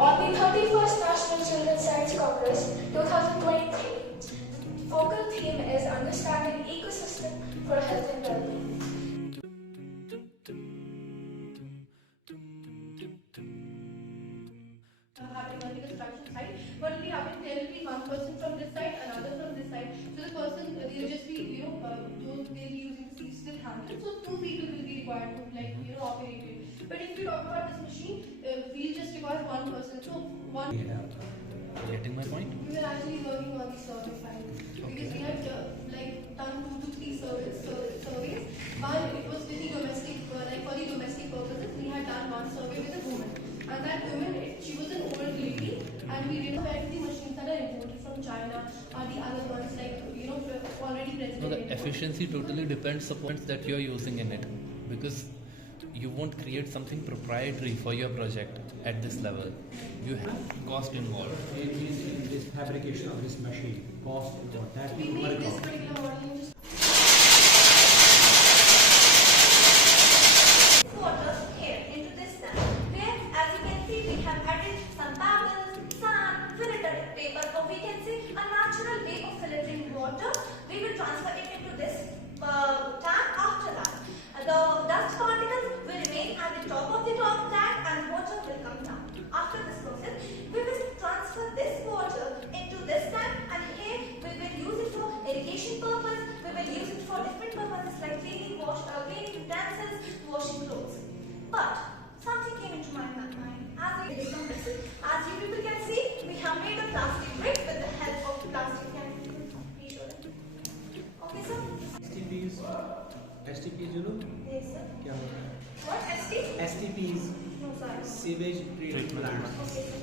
On the 31st National Children's Rights Congress 2023, focal theme is Understanding Ecosystem for Health and Well-being. Happening on the construction site, what will be happening? There will be one person from this side, another from this side. So the person, they'll just be, they'll be using the seats till handle. So two people will be required to operate it. But if you talk about this machine, we'll just require one person. So one. Getting my point? We were actually working on the survey file because we had done 2 to 3 surveys. One, it was with the domestic, for the domestic purposes, we had done one survey with a woman. And that woman, she was an old lady, and we didn't know where the machines that are imported from China or the other ones already present. No, the efficiency totally depends upon that you are using in it, because you won't create something proprietary for your project at this level. You have cost involved. It means in this fabrication of this machine, cost involved. That we will made work this out. particular model in just water here into this tank, where as you can see we have added some pebbles, sand, filtered paper, or we can say a natural way of filtering water. We will transfer it into this tank. After that, the dust particles will remain at the top of the tank and water will come down. After this process, we will transfer this water into this tank, and here we will use it for irrigation purpose. We will use it for different purposes like cleaning utensils, washing clothes. But something came into my mind. As you people can see, we have made a plastic brick with the help of plastic. Can you please show them? Okay, sir. STPs, you know? Yes, sir. क्या होता है? What? ST? STPs, No, sorry. Sewage treatment plants. Okay, sir.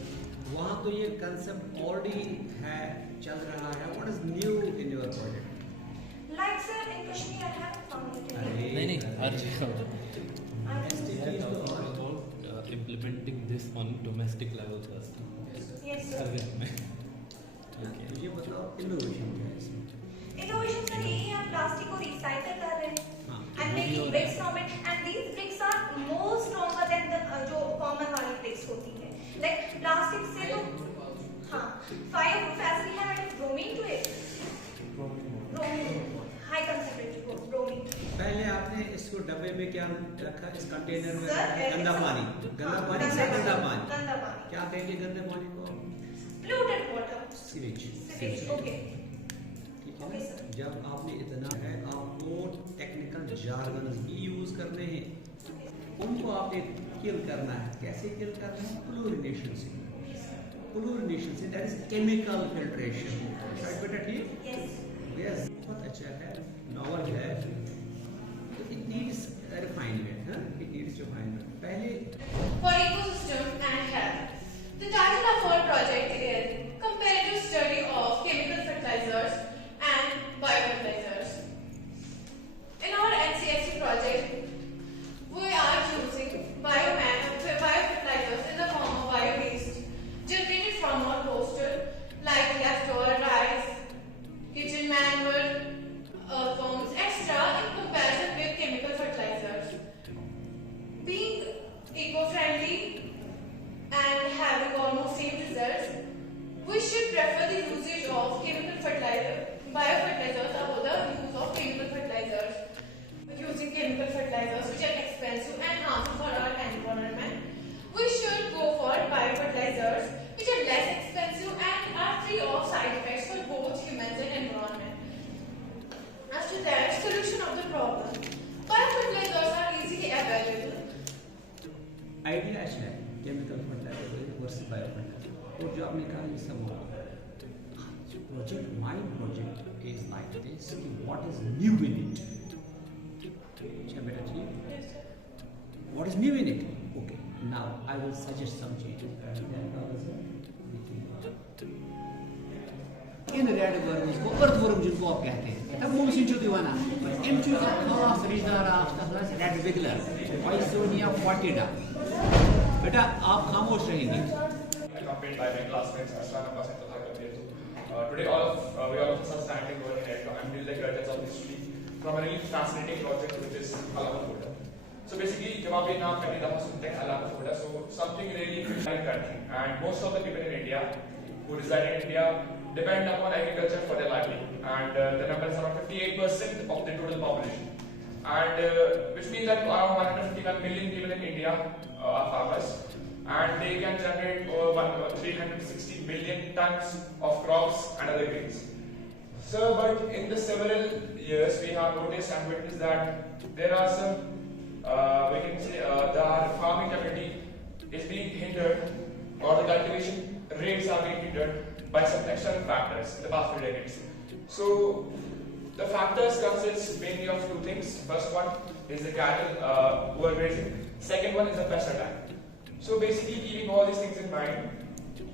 वहाँ तो ये concept already है, चल रहा है. What is new in your project? Like, sir, in Kashmir, I have found it. नहीं हर जगह STPs तो implementing this on domestic level first. Yes, sir. ये बताओ इनोवेशन क्या है इसमें? Innovation sir, यही है हम प्लास्टिक को रिसाइकल कर रहे हैं and making bricks from it, and these bricks are more stronger than the जो common वाली bricks होती है. Like plastic से तो हाँ fireproof as we have added bromine to it. Bromine, high concentrated bromine. पहले आपने इसको डब्बे में क्या रखा? इस कंटेनर में Sir, गंदा पानी से गंदा पानी. गंदा पानी. क्या कहेंगे गंदे पानी को? Polluted water. सीवेज. Okay. ठीक है ना? जब आपने इतना है, आपको टेक्निकल जार्गन्स भी यूज करने हैं. उनको आपने किल करना है. कैसे किल करना है? क्लोरिनेशन से. क्लोरिनेशन से, that is chemical filtration. Right बेटा, ठीक? यस. बहुत अच्छा है, नॉवल है. तो it needs refinement. It needs refinement. पहले for ecosystem and health. The title of our project is Comparative Study of Chemical Fertilizers and Biofertilizers. In our NCSC project, we are using biofertilizers in the form of bio-waste generated from our roaster like leftover rice, kitchen manure, earthworms, etc. in comparison with chemical fertilizers. Being eco-friendly and having almost same results, we should prefer the usage of chemical biofertilizers over the use of chemical fertilizers. Using chemical fertilizers which are expensive and harmful for our environment, we should go for biofertilizers which are less expensive and are free of side effects for both humans and environment. As to that, solution of the problem, biofertilizers are easily available. Idea अच्छा है, chemical fertiliser versus biofertiliser. और जो आपने कहा ये सब होगा. Project, my project is like this. What is new in it? अच्छा बेटा, ठीक. What is new in it? Okay, now I will suggest some changes. इन रेड वर्म्स को अर्थवर्म जिनको आप कहते हैं, तब मूव सिंचो दीवाना एम चू का खास रिजनर आपका रेड विगलर आइसोनिया फॉर्टिडा. बेटा आप खामोश रहेंगे. Accompanied by my classmates Aslan Abbas and Tatha Kabir. Today we all of us are standing over here to unveil the curtains of history from a really fascinating project which is Alama Folder. So basically, जब आप ये नाम पहली दफा सुनते हैं Alama Folder, so something really country, and most of the people in India who reside in India depend upon agriculture for their livelihood, and the number is around 58% of the total population, and which means that around 151 million people in India are farmers, and they can generate over 360 million tons of crops and other grains. So, but in the several years, we have noticed and witnessed that there are some, we can say, the farming community is being hindered, or the cultivation rates are being hindered by some external factors in the past few decades. So, the factors consist mainly of two things. First one is the cattle who are grazing. Second one is the pest attack. So, basically, keeping all these things in mind,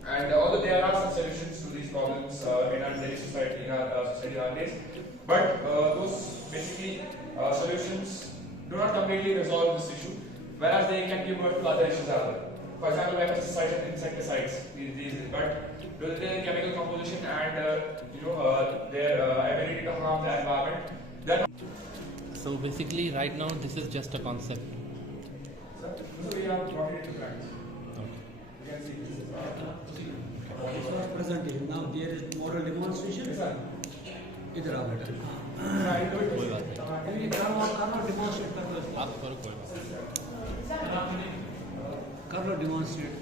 and although there are some solutions to these problems in our daily society, nowadays, but those basically solutions do not completely resolve this issue, whereas they can give birth to other issues as well. For example, like pesticides and insecticides, but due to their chemical composition and their ability to harm the environment, then. So basically, right now, this is just a concept. So we have brought it to practice. You can see this is presentation. Now there is moral demonstration. Yes, sir. इधर आओ बेटा. कोई बात नहीं. ये करो demonstrate कर लो. आप करो कोई बात नहीं. कर लो demonstrate.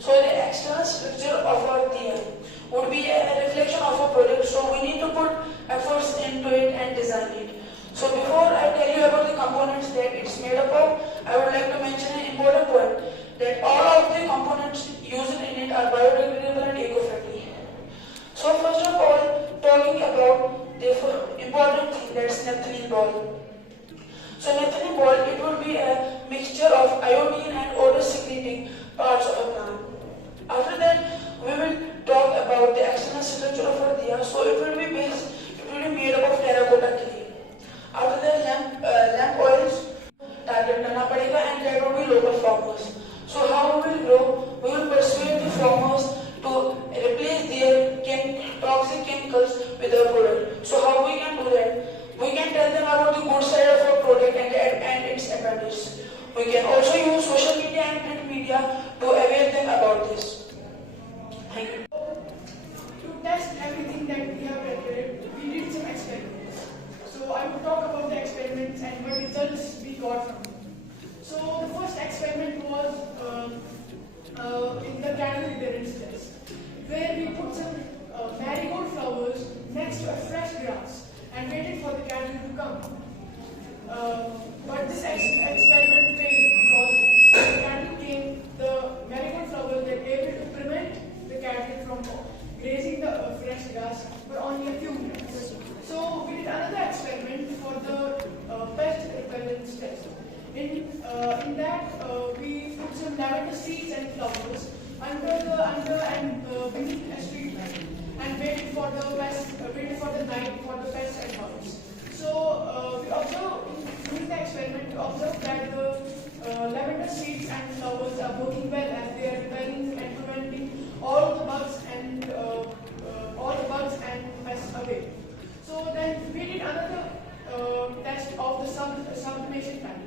So the external structure of our theory would be a reflection of a product, so we need to put efforts into it and design it. So before I tell you about the components that it's made up of, I would like to mention an important point, that all of the components used in it are biodegradable and eco-friendly. So first of all, talking about the important thing, that's naphthalene ball. So naphthalene ball, it would be a mixture of iodine and odor secreting parts of a plant. After that, we will talk about the external structure of our diya. So it will be made up of terracotta clay. After that, lamp oils target करना पड़ेगा, and that will be local farmers. So how we will grow? We will persuade the farmers to replace their toxic chemicals with our product. So how we can do that? We can tell them about the good side of our product and its advantages. We can also use social media and print media to aware them about this. Thank you. To test everything that we have prepared, we did some experiments. So I will talk about the experiments and what results we got from them. So the first experiment was in the cattle adherence test, where we put some marigold flowers next to a fresh grass and waited for the cattle to come. But this experiment failed because the cattle came, the marigold flowers were able to prevent the cattle from grazing the fresh grass for only a few minutes. So we did another experiment for the pest repellent test. In that, we put some lavender seeds and flowers under and beneath a street light and waited for the night for the pests and bugs. So we observed during the experiment, we observed that the lavender seeds and flowers are working well as they are repelling and preventing all the bugs and pests away. So then we did another test of the sublimation panel.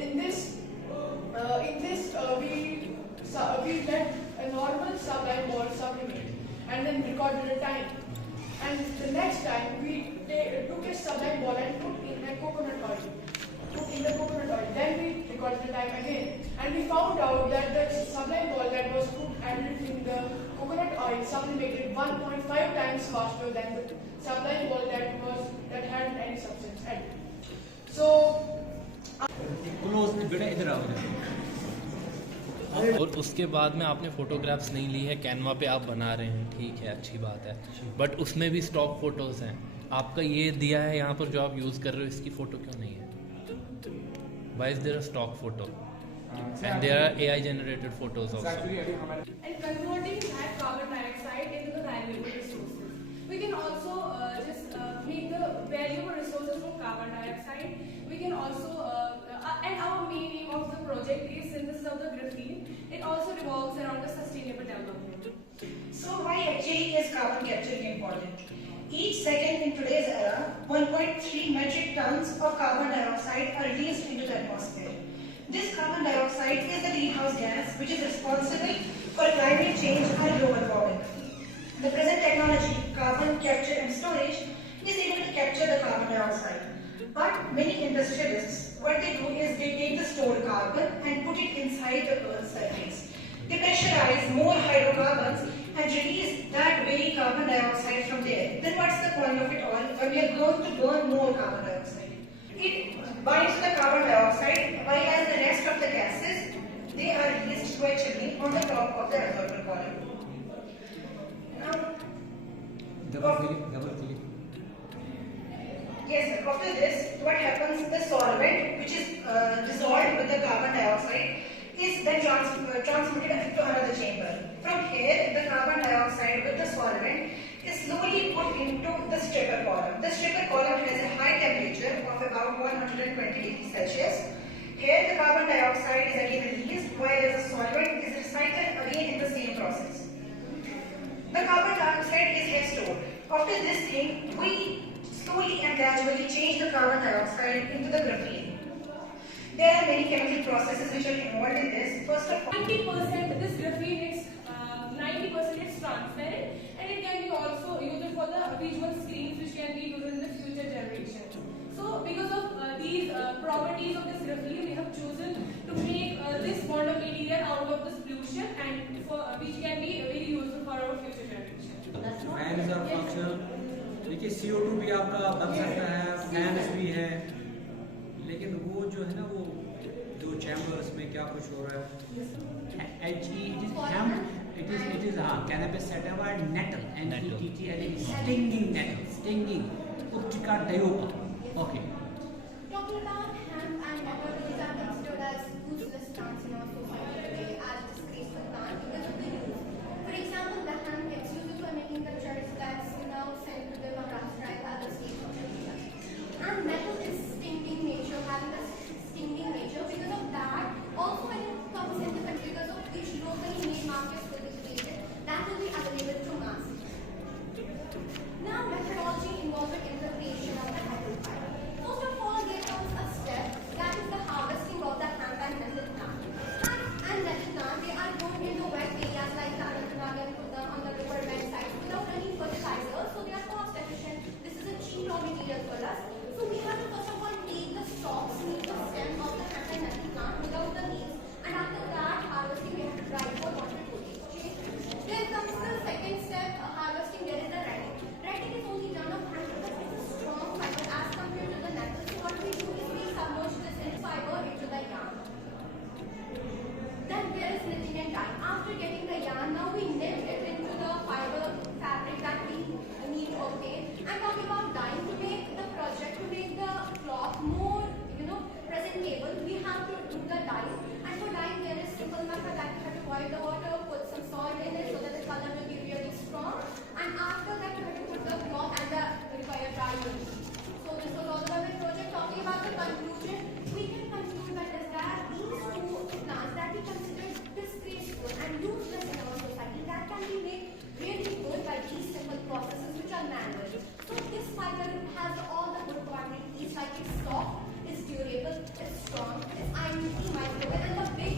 In this, we let a normal sublime ball sublimate and then recorded a time. And the next time we took a sublime ball and put in the coconut oil. Then we recorded the time again, and we found out that the sublime ball that was added in the coconut oil sublimated 1.5 times faster than the sublime ball that hadn't any substance added. So. और उसके बाद में आपने photographs नहीं ली है, Canva पे आप बना रहे हैं, ठीक है, अच्छी बात है, बट उसमें भी स्टॉक फोटोज हैं. आपका ये दिया है यहाँ पर जो आप यूज़ कर रहे हो, इसकी फ़ोटो क्यों नहीं है? Why is there a stock photo? And there are AI generated photos also. And converting that carbon dioxide into the valuable resources. We can also just make the valuable resources from carbon dioxide. We can also, and our main aim of the project is synthesis of the graphene. It also revolves around the sustainable development. So why actually is carbon capture important? Each second in today's era, 1.3 metric tons of carbon dioxide are released into the atmosphere. This carbon dioxide is the greenhouse many industrialists, what they do is they take the stored carbon and put it inside the Earth's surface. They pressurize more hydrocarbons and release that very carbon dioxide from there. Then what's the point of it all when we are going to burn more carbon dioxide? It binds to the carbon dioxide, while as the rest of the gases, they are released to a chimney on the top of the absorber column. Now, double click. yes, sir. After this, what happens? The solvent, which is dissolved with the carbon dioxide, is then transmitted to another chamber. From here, the carbon dioxide with the solvent is slowly put into the stripper column. The stripper column has a high temperature of about 120 degrees Celsius. Here, the carbon dioxide is again released, while the solvent is recycled again in the same process. The carbon dioxide is here stored. After this thing, we slowly and gradually change the carbon dioxide into the graphene. There are many chemical processes which are involved in this. First of all, 90% this graphene is 90% is transparent, and it can be also used for the visual screens which can be used in the future generations. So because of these properties of this graphene, we have chosen to make this bond of material out of this pollution, and for which can be very useful for our future generation. Fan is functional. देखिए CO2 भी आपका बन सकता है, fan भी है, लेकिन वो जो है ना वो जो चैम्बर्स में क्या कुछ हो रहा है, it is cannabis sativa and nettle, NETTL, stinging nettle, stinging Utica diopa. Okay. Talking about hemp and nettle, these are considered as useless plants in our society today, as disgraceful plants because of the use. For example, the hemp gets used for making the cherries that's now sent to the Maharashtra and other states of India. And nettle is stinging nature, having a stinging nature. Because of that, also when it comes into the because of which locally made markets will be created, that will be available to mass. Now, methodology involved in the creation of the hydroponic. First of all, there comes a step that is the harvesting of the hemp and nettle plant. Hemp and nettle plant, they are grown in the wet areas like the Anantnag and put them on the riverbed sites without any fertilizer, so they are cost efficient. This is a cheap raw material for us. So we have to first of all take the stalks, remove the stem of the hemp and nettle plant without the leaves, and after that harvesting we have to dry for water cooling. Then comes the second step, harvesting. There is the retting. Retting is only done of hemp because it's a strong fiber as compared to the nettle. So what we do is we submerge this in fiber into the yarn. Then there is knitting and dyeing. After getting the yarn, now we knit it into the fiber fabric that we need to obtain. And talking about dyeing, to make the project, to make the cloth more, presentable, we have to do the dyeing. And for dyeing, there is simple method that you have to boil the water, put some salt in it so that the color will be really strong. And after that, you have to put the cloth and the required dye in. So this was all about the project. Talking about the conclusion, we can conclude that is that these two plants that we consider disgraceful and useless in our society, that can be made really good by these simple processes which are manual. So this fiber has all the good qualities like it's soft, it's durable, it's strong, it's antimicrobial, and the big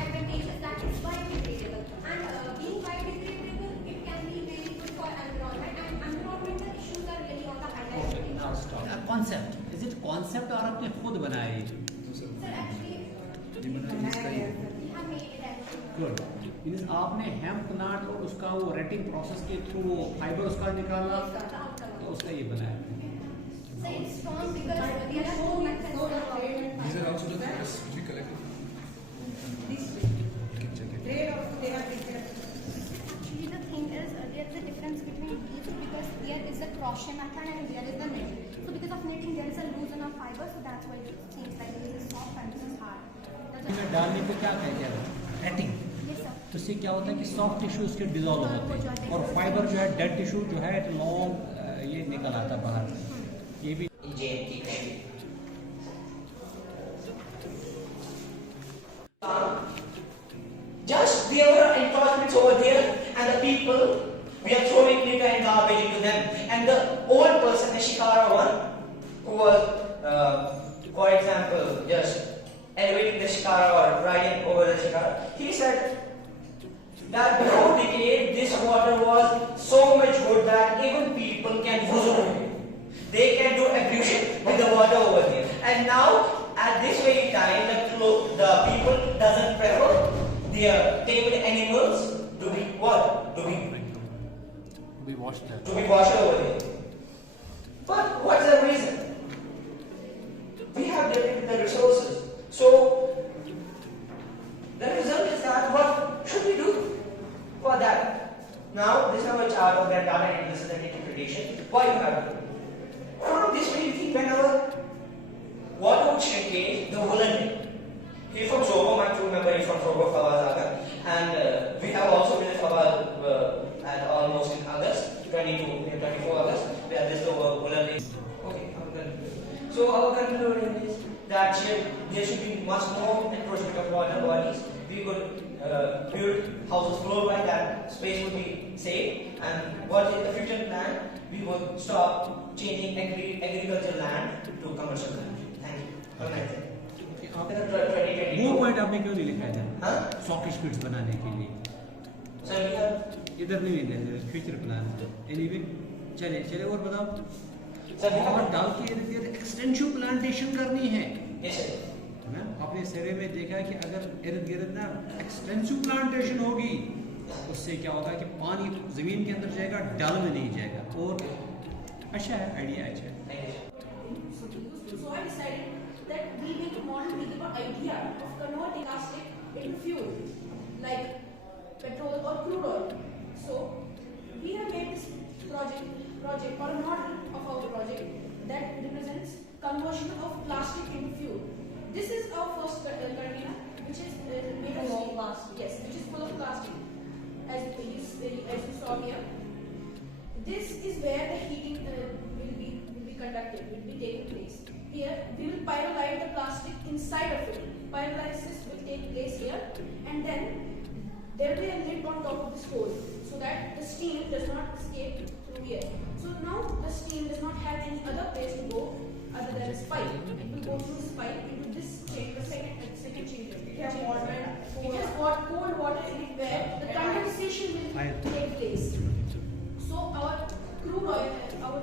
advantage is that it's biodegradable. And being biodegradable, it can be very good for environment, and environmental issues are really on the highlight. Concept, is it concept और आपने खुद बनाया ये? Sir, actually, we have made it actually. Good. Means आपने hemp plant और उसका वो rating process के थ्रू वो फाइबर उसका निकाला Yes, sir, the outcome. तो उसका ये बनाया. So it's strong because there are no methods. These are also the photos which we collected. these You can check it. they are different. Actually, the thing is, there is a difference between these because there is a crochet method and there is the knitting. So because of knitting, there is a loosen of fiber, so that's why it seems like this is soft and this is hard. इसमें डालने को क्या कहते हैं? Rating. Yes, sir. तो इससे क्या होता है कि सॉफ्ट टिश्यू उसके डिजॉल्व होते हैं और फाइबर जो है डेड टिश्यू जो है लॉन्ग ये निकल आता है बाहर. ये भी Just there were encroachments over there, and the people, we are throwing litter and garbage into them. And the old person, the Shikara one, who was, for example, just elevating the Shikara or riding over the Shikara, he said that before decade, this water was so much good that even people can use it. They can do ablution with the water over there. And now, at this very time, the people doesn't prefer their tamed animals to be what? We watched that. To be washed over there. But what's the reason? We have the resources. So the result is that what should we do for that? Now this is our chart of data and this is the interpretation. Why you have to do? From this way you think whenever water would shrinkage, the woolen knit. He's from Sobo, my crew member is from Sobo Fawazaga, and we have also visited Fawaz at almost in August, 24 August, where this woolen knit. Okay, I'm good. So our conclusion is that there should be much more encroachment of water bodies. We could build houses floor by that, space would be saved, and what is the future plan? We would stop changing agricultural land to commercial land. Thank you. Have a nice day. वो point आपने क्यों नहीं लिखा था? हाँ? Socket speeds बनाने के लिए Sir, we have इधर नहीं लिखा फ्यूचर प्लान एनीवे चले और बताओ Sir, we और have डाल के इर्द गिर्द एक्सटेंसिव प्लांटेशन करनी है yes sir. ना आपने सर्वे में देखा कि अगर इर्द गिर्द ना एक्सटेंसिव प्लांटेशन होगी उससे क्या होगा कि पानी जमीन के अंदर जाएगा डल में नहीं जाएगा और अच्छा है आइडिया अच्छा है So I decided that we make a model, we give an idea of converting plastic into fuel, like petrol or crude oil. So we have made this project or a model of our project that represents conversion of plastic into fuel. This is our first container, which is made of plastic. Yes, which is full of plastic, as you saw here. This is where the heating will be conducted, will be taking place. Here we will pyrolyze the plastic inside of it. Pyrolysis will take place here, and then there will be a lid on top of this hole so that the steam does not escape through here. So now the steam does not have any other place to go other than this pipe. It will go through this pipe into this chamber, second chamber. It has got cold water in it where the condensation will take place. So our crude oil, our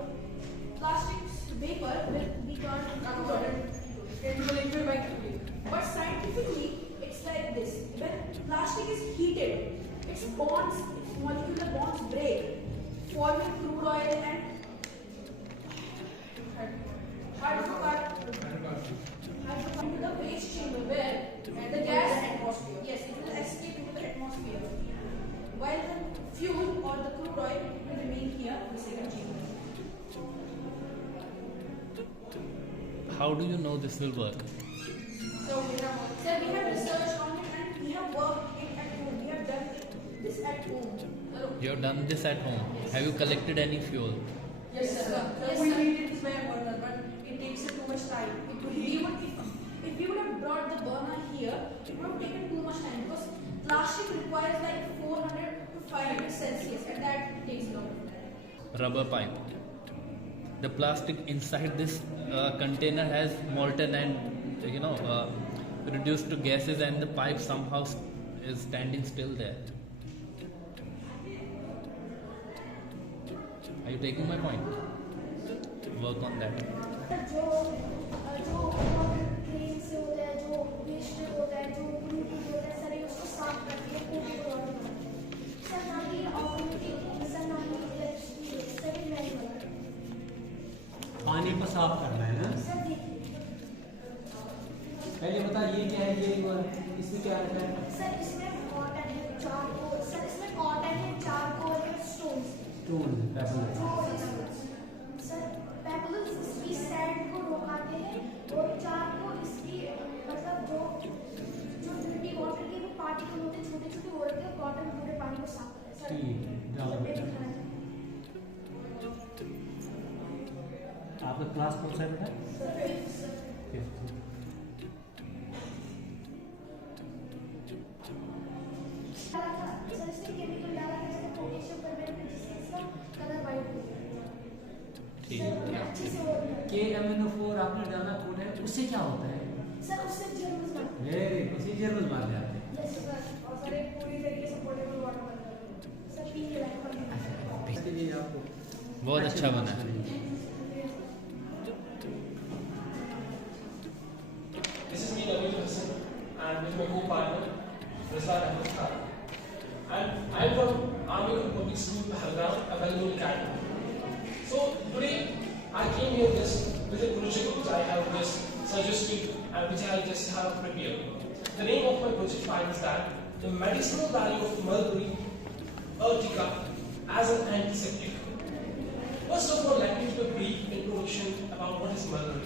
plastic vapor will be converted into liquid by cooling. But scientifically, it's like this. When plastic is heated, its bonds, its molecular bonds break, forming crude oil and hydrocarbon into the waste chamber where the gas, yes, it will escape into the atmosphere. While the fuel or the crude oil will remain here in the second chamber. How do you know this will work? So we have researched on it and we have worked it at home. We have done this at home. You have done this at home. Have you collected any fuel? Yes, sir. Yes, We sir. need it by a burner, but it takes too much time. If we would have brought the burner here, it would have taken too much time because plastic requires like 400 to 500 Celsius and that takes a lot of time. Rubber pipe. The plastic inside this container has molten and reduced to gases, and the pipe somehow is standing still there. Are you taking my point? Work on that. जो train से होता है, जो waste होता है, जो polluted होता है, सारे उसको साफ करके कोटिंग करवाना है। सर ना ये ऑटोमेटिक, सर ना ये इलेक्ट्रिसिटी, सर ये मैनुअल। पानी को साफ करना है ना सर देखिए। पहले बता ये क्या है ये हुआ इसमें क्या आता है सर इसमें कॉटन है, चारकोल, सर इसमें कॉटन है, चारकोल है, स्टोन्स। स्टोन सर पेबल्स इसकी सैंड को रोकाते हैं और चारकोल इसकी मतलब जो ड्रिंकिंग वाटर के वो पार्टिकल होते हैं छोटे-छोटे वो रखते हैं, कॉटन पूरे पानी को साफ करता है। सर ठीक है, डालो बेटा। आपका क्लास कौन सा है बेटा? Fifth। सर इसमें केमिकल डाला है जैसे पोटेशियम कार्बोनेट जिससे इसका कलर वाइट हो जाता है। ठीक है। अच्छे से हो गया। KMNO4 आपने डाला कोड है उससे क्या होता है? सर उससे जर्म्स मरते वेरी उसी जर्मस मार जाते हैं। हैं। यस सर और सर एक पूरी तरीके से पोर्टेबल वाटर बन जाता है। सर पीने लायक बन जाता है। इसके लिए आपको बहुत अच्छा बना है। Anantnag. And I am from Army Public School, Pahalgam, a well-known academy. So today I came here just with a project which I have just suggested and which I just have prepared. The name of my project finds that the medicinal value of mulberry urtica as an antiseptic. First of all, let me give a brief introduction about what is mulberry.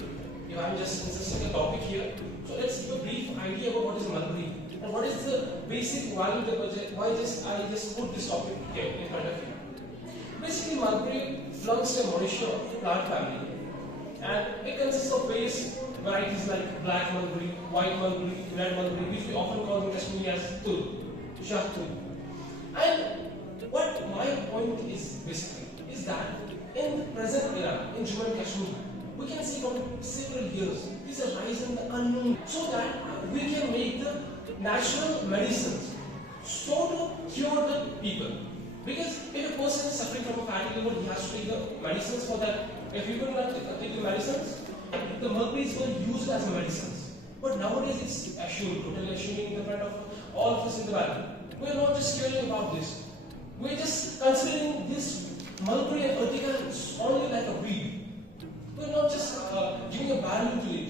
If I'm just insisting a topic here, so let's give a brief idea about what is mulberry and what is the basic value of the project. Why I just put this topic here in front of you. Basically, mulberry belongs to a monoecious plant family, and it consists of various varieties like black mulberry, white mulberry, red mulberry, which we often call in Kashmiri as tul, shahtul. And what my point is basically is that in the present era in Jammu and Kashmir, we can see from several years this is a rise in the unknown, so that we can make the natural medicines so to cure the people. Because if a person is suffering from a fatty liver, he has to take the medicines for that. If you could not take the medicines, the mulberries were used as medicines. But nowadays it's assumed, totally assuming in front of all of us in the valley. We are not just caring about this. We are just considering this mulberry and urtica only like a weed. We are not just giving a value to it.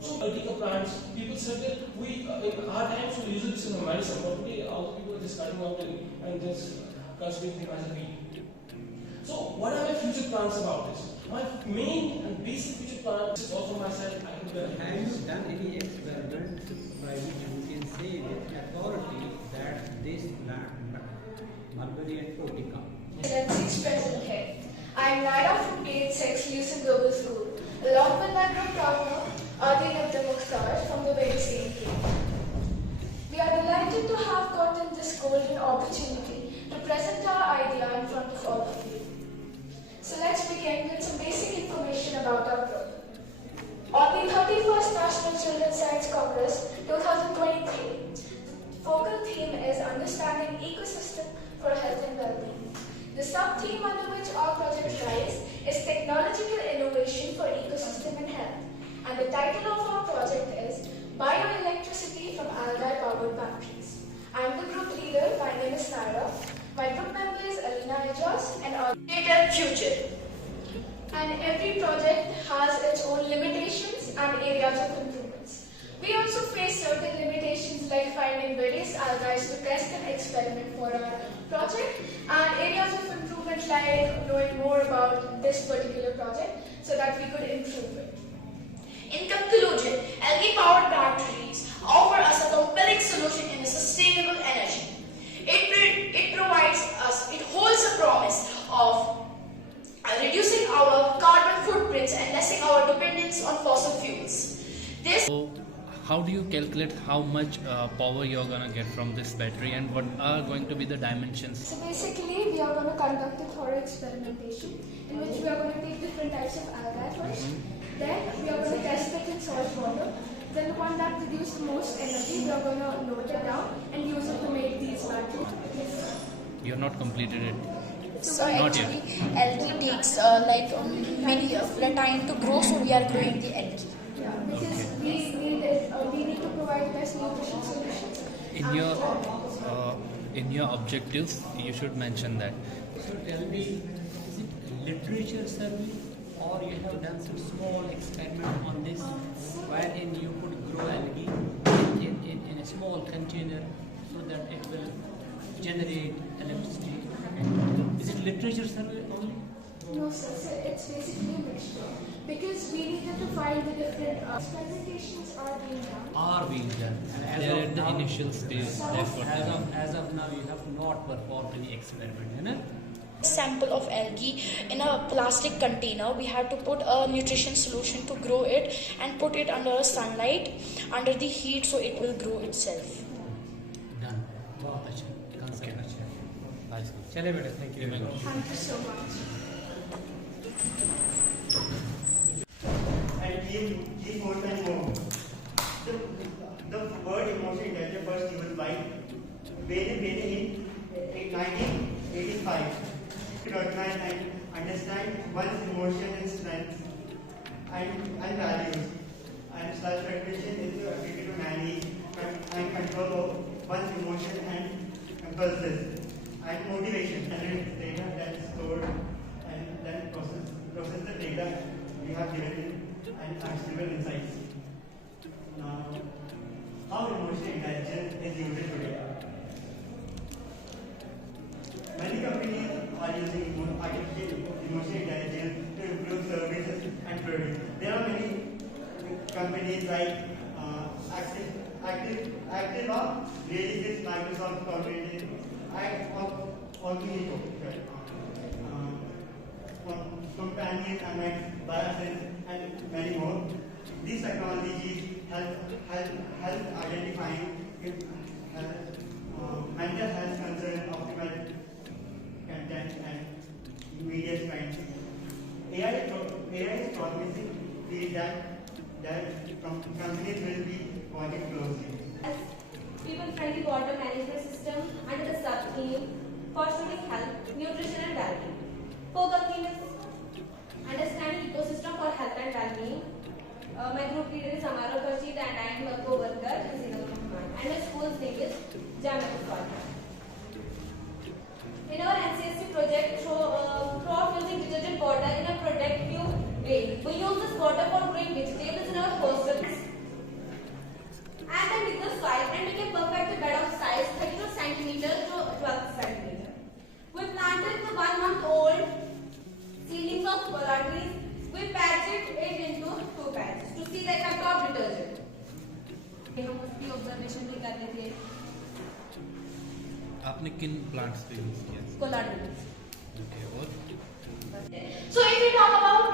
So urtica plants, people said that we in our times we used this in a medicine, but today all the people are just cutting out and just considering them as a weed. So what are my future plans about this? My main and basic future plan is also my side. Have you done any experiment by which you can say with authority that this plant, mulberry and urtica? Excellencies present here. I am Naira from grade 6 Lucent Global School, along with my group partner Adil Abdul Mukhtar from the very same grade. We are delighted to have gotten this golden opportunity to present our idea in front of all of you. So let's begin with some basic information about our group. On the 31st National Children's Science Congress 2023, the focal theme is Understanding Ecosystem for Health and Well-being. The sub-theme under which our project lies is Technological Innovation for Ecosystem and Health. And the title of our project is Bioelectricity from Algae-Powered Batteries. I am the group leader. My name is Naira. My group member is Alina Ejaz and our future. And every project has its own limitations and areas of improvements. We also face certain limitations like finding various algae to test and experiment for our project, and areas of improvement like knowing more about this particular project so that we could improve it. In conclusion, algae-powered batteries offer us a compelling solution in a sustainable energy. It provides us, it holds a promise of reducing our carbon footprints and lessening our dependence on fossil fuels. So how do you calculate how much power you're going to get from this battery, and what are going to be the dimensions? So basically, we are going to conduct a thorough experimentation in which we are going to take different types of algae first. Then we are going to test it in salt water. Then the one that produced the most energy, we are going to note it down and use it to make these batteries. You have not completed it. So Not actually, yet. algae takes many time to grow, so we are growing the algae. Yeah, because we need to provide best nutrition solutions. In your objectives, you should mention that. So tell me, is it literature survey or you have done some small experiment on this wherein you could grow algae in a small container so that it will generate electricity? Is it literature survey only? No, sir. So it's basically a mixture. Because we needed to find the different experimentations are being done. Are being done. And They're at the initial stage. That's what as of now, you have not performed any experiment, you know? Sample of algae in a plastic container. We had to put a nutrition solution to grow it and put it under sunlight, under the heat, so it will grow itself. Done. बहुत अच्छा concept अच्छा है. चले बेटा, thank you very much. Thank you so much. And keep more and more. The word emotion that the first used by Bene in 1985 to recognize and understand one's emotion and strengths and values. And such recognition is the ability to manage and control of one's and motivation and data that is stored and then process the data we have given and actionable insights. Now, how emotional intelligence is used today? Many companies are using artificial emotional intelligence to improve services and products. There are many companies like Activa, releases Microsoft Cognitive, Cognito, Companion, Amex, Biases, and many more. These technologies help identifying mental health concerns, optimal content, and media spend. AI is promising field that companies will be watching closely. As people-friendly water management system under the sub-theme fostering health, nutrition and well-being. Focus theme is understanding ecosystem for health and well-being. My group leader is Amara Kharchit and I am a co-worker in Rahman. And my school's name is Jamaica. In our NCSC project, throughout using detergent water in a productive way. We use this water for growing vegetables in our hostel. And then with the soil and make a perfect bed of size 32 centimeters to 12 centimeters. We planted the 1-month-old seedlings of pollard trees. We patched it into 2 patches to see the effect of detergent. हम उसकी observation भी कर लेते हैं. आपने किन plants पे use किया? Pollard trees. ओके, और So if we talk about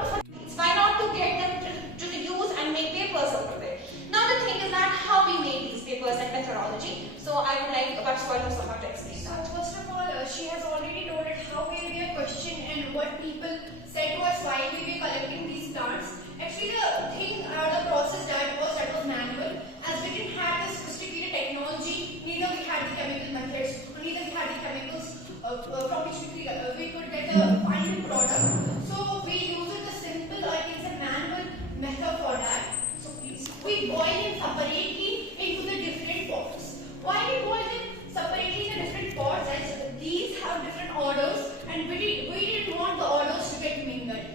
why not to get them to the use and make papers out of it. Now the thing is that how we make these papers and methodology. So I would like Vatswala somehow to explain So that. first of all, she has already told it how we were questioned and what people said to us while we were collecting these plants. Actually, the process that was manual, as we didn't have the sophisticated technology, neither we had the chemical methods, neither we had the chemicals from which we could get the final product. So we used the simple, I can say, manual method for that. So please, we boil them separately into the different pots. Why we boil them separately in the different pots? As these have different orders, and we didn't want the orders to get mingled.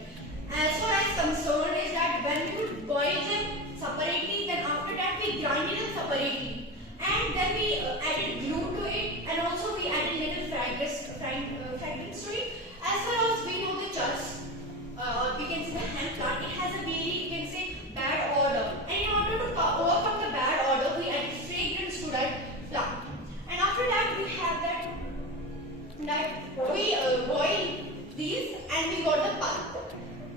As far as concerned is that when we would boil them separately, then after that we grinded them separately, and then we added glue to it, and also we added little fragrance to it. As far as we know the church, we can see the hand plant, it has a very, you can say, bad order, and in order to overcome the bad order, we added fragrance to that plant. And after that we have that we boil these and we got the pulp.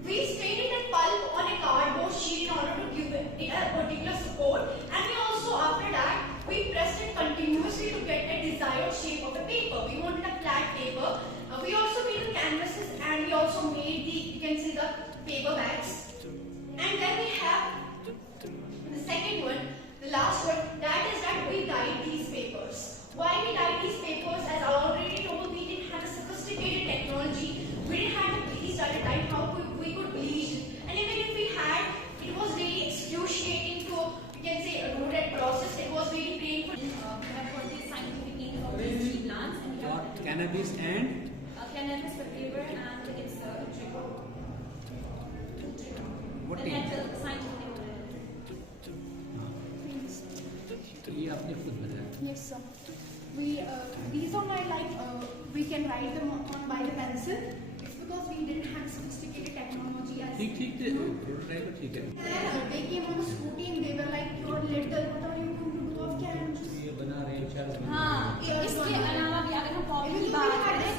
We strained that pulp on a cardboard sheet in order to give it a particular support, and we also after that we pressed it continuously to get a desired shape of a paper. We wanted a flat paper. We also made the canvases and we also made the, you can see, the paper bags. And then we have the second one, the last one, that is that we dyed these papers. Why we dyed these papers? As I already told, we didn't have a sophisticated technology. We didn't have the bleach at the time. How we could bleach it? And even if we had, it was really excruciating to, you can say, a rude process. It was really painful. We have got the scientific name of these three plants, and we have Cannabis and cannabis sativa and its trigger. what The is natural scientific name of it. ये आपने खुद बताया. Yes, sir. These are my we can write them on by the pencil. It's because we didn't have sophisticated technology as. ठीक prototype ठीक है. They came on a scooty and they were like, "You're little. What are you going to do? Can you just?" ये बना रहे हैं 4 बना. हाँ, इसके अलावा भी अगर हम कॉपी की बात करें,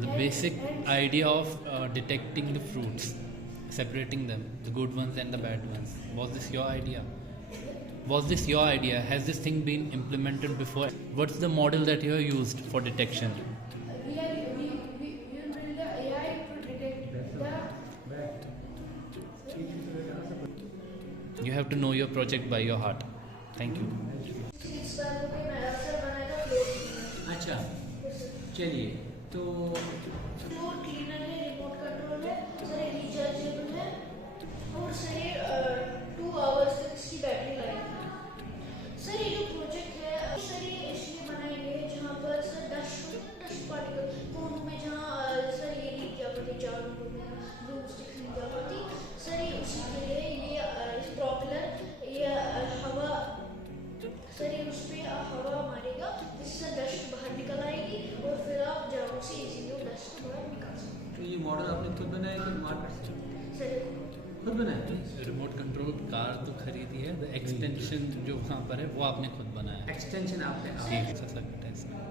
The basic idea of detecting the fruits, separating them, the good ones and the bad ones. Was this your idea? Has this thing been implemented before? What's the model that you have used for detection? We build the AI to detect the. You have to know your project by your heart. Thank you. अच्छा, चलिए तो floor cleaner है, remote control है, sir ये rechargeable है और sir ये 2 hours तक इसकी बैटरी लाइफ है. सर ये जो प्रोजेक्ट है सर ये इसलिए बनाएंगे जहाँ पर सर खुद बनाया? रिमोट कंट्रोल कार तो खरीदी है, एक्सटेंशन जो वहाँ पर है वो आपने खुद बनाया है। एक्सटेंशन आपने ठीक है, टेस्ट